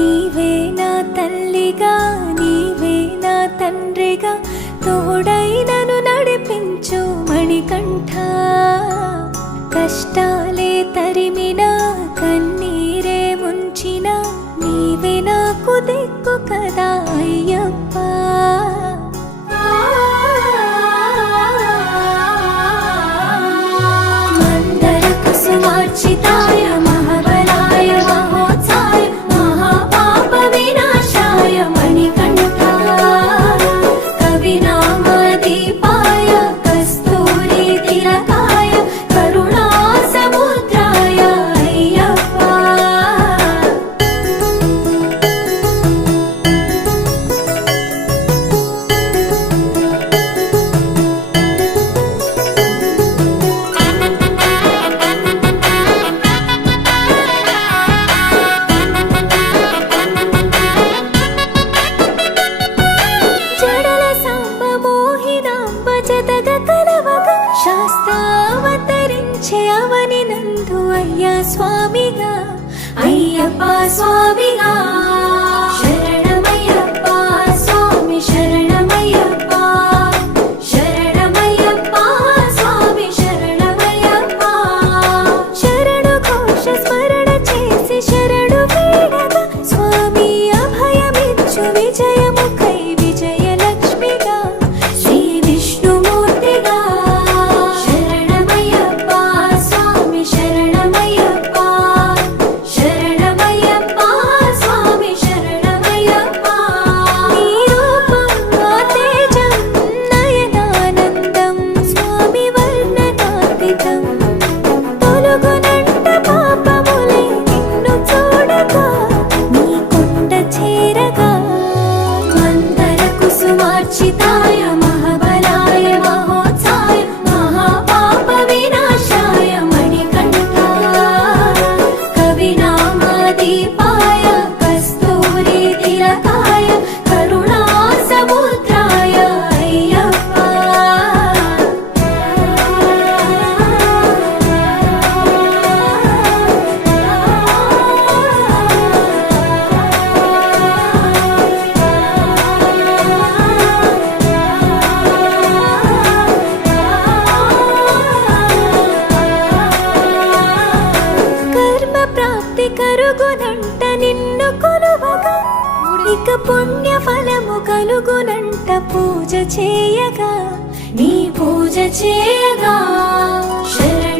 నీవే నా తల్లిగా నీవే నా తండ్రిగా తోడై నన్ను నడిపించు మణికంఠ. కష్టాలే తరిమినా కన్నీరే ముంచినా నీవే నాకు దిక్కు కదా అయ్యప్ప. మందర కుసుమార్చితాయ మహాబలాయ మహోత్సాయ మహాపాప వినాశాయ మణికంఠ. కవినామదీపాయ కస్తూరి తిలకాయ కరుణా సముద్రాయ అయ్యప్ప. జడల సాంబ మోహినాంబ జతగ కలవగా శాస్త్రావతరించే అవని నందు అయ్యా స్వామిగా అయ్యప్ప స్వామిగా. శరణమయ్యప్ప స్వామి శరణమయ్యప్ప శరణమయ్యప్ప స్వామి శరణమయ్యప్ప. శరణు ఘోష స్మరణ చేసి శరణు వేడగా స్వామి అభయమిచ్చు విజయముఖై విజయలక్ష్మిగా శ్రీ విష్ణుమూర్తిగా. శరణమయ్యప్ప స్వామి శరణమయ్యప్ప శరణమయ్యప్ప స్వామి శరణమయ్యప్ప. నీ రూపం ఆ తేజం నయనానందం స్వామి వర్ణనాతీతం. తొలగునంట పాపములే నిన్ను చూడగా నీ కొండ చేరగా. మందర కుసుమార్చితాయ మహాబలాయ మహోత్సాయ మహాపాప వినాశాయ మణికంఠ. కవినామదీపాయ కస్తూరి తిలకాయ కరుణా సముద్రాయ అయ్యప్ప. కర్మ ప్రాప్తి కరుగునంట నిన్ను కొలువగా ఇక పుణ్య ఫలము కలుగునంట పూజ చేయగా నీ పూజ చేయగా. శరణ